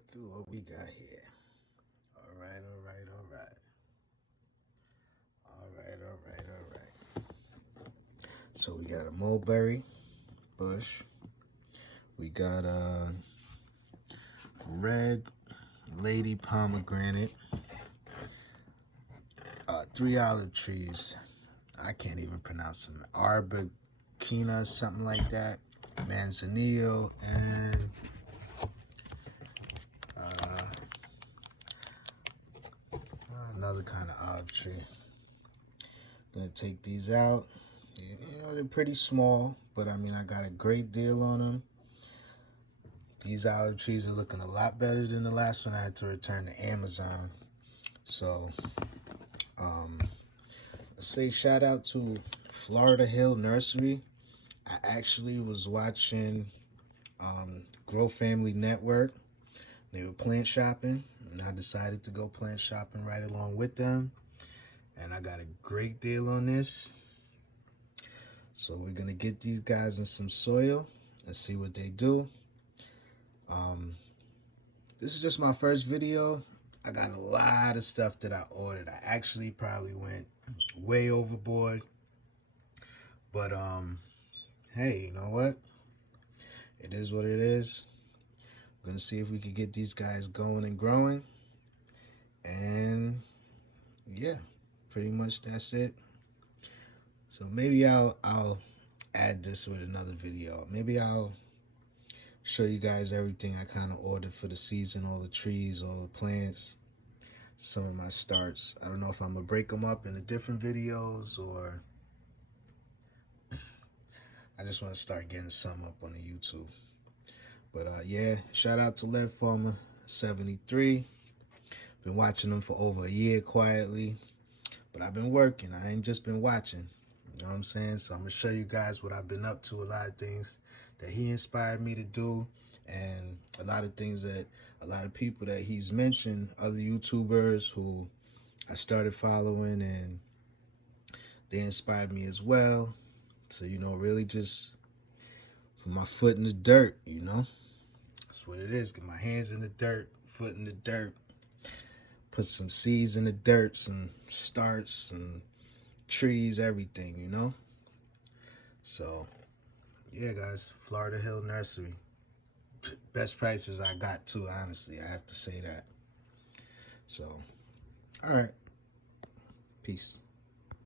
look at what we got here. All right. So we got a mulberry bush. We got a red lady pomegranate. 3 olive trees. I can't even pronounce them. Arbequina, something like that. Manzanillo, and another kind of olive tree. Gonna take these out. You know, they're pretty small, but I mean, I got a great deal on them. These olive trees are looking a lot better than the last one I had to return to Amazon. So, let's say shout out to Florida Hill Nursery. I actually was watching Grow Family Network. They were plant shopping, and I decided to go plant shopping right along with them. And I got a great deal on this. So we're gonna get these guys in some soil and see what they do. This is just my first video. I got a lot of stuff that I ordered. I actually probably went way overboard. But hey, you know what? It is what it is. We're gonna see if we can get these guys going and growing. And yeah, pretty much that's it. So maybe I'll add this with another video. Maybe I'll show you guys everything I kind of ordered for the season, all the trees, all the plants, some of my starts. I don't know if I'm gonna break them up into different videos, or I just want to start getting some up on the YouTube. But yeah, shout out to Lead Farmer 73. Been watching them for over a year quietly, but I've been working. I ain't just been watching. You know what I'm saying? So I'm gonna show you guys what I've been up to, a lot of things that he inspired me to do, and a lot of things that a lot of people that he's mentioned, other YouTubers who I started following, and they inspired me as well. So, you know, really just put my foot in the dirt, you know? That's what it is. Get my hands in the dirt, foot in the dirt, put some seeds in the dirt, some starts, some trees, everything, you know? So, yeah, guys, Florida Hill Nursery. Best prices I got too, honestly. I have to say that. So, all right. Peace.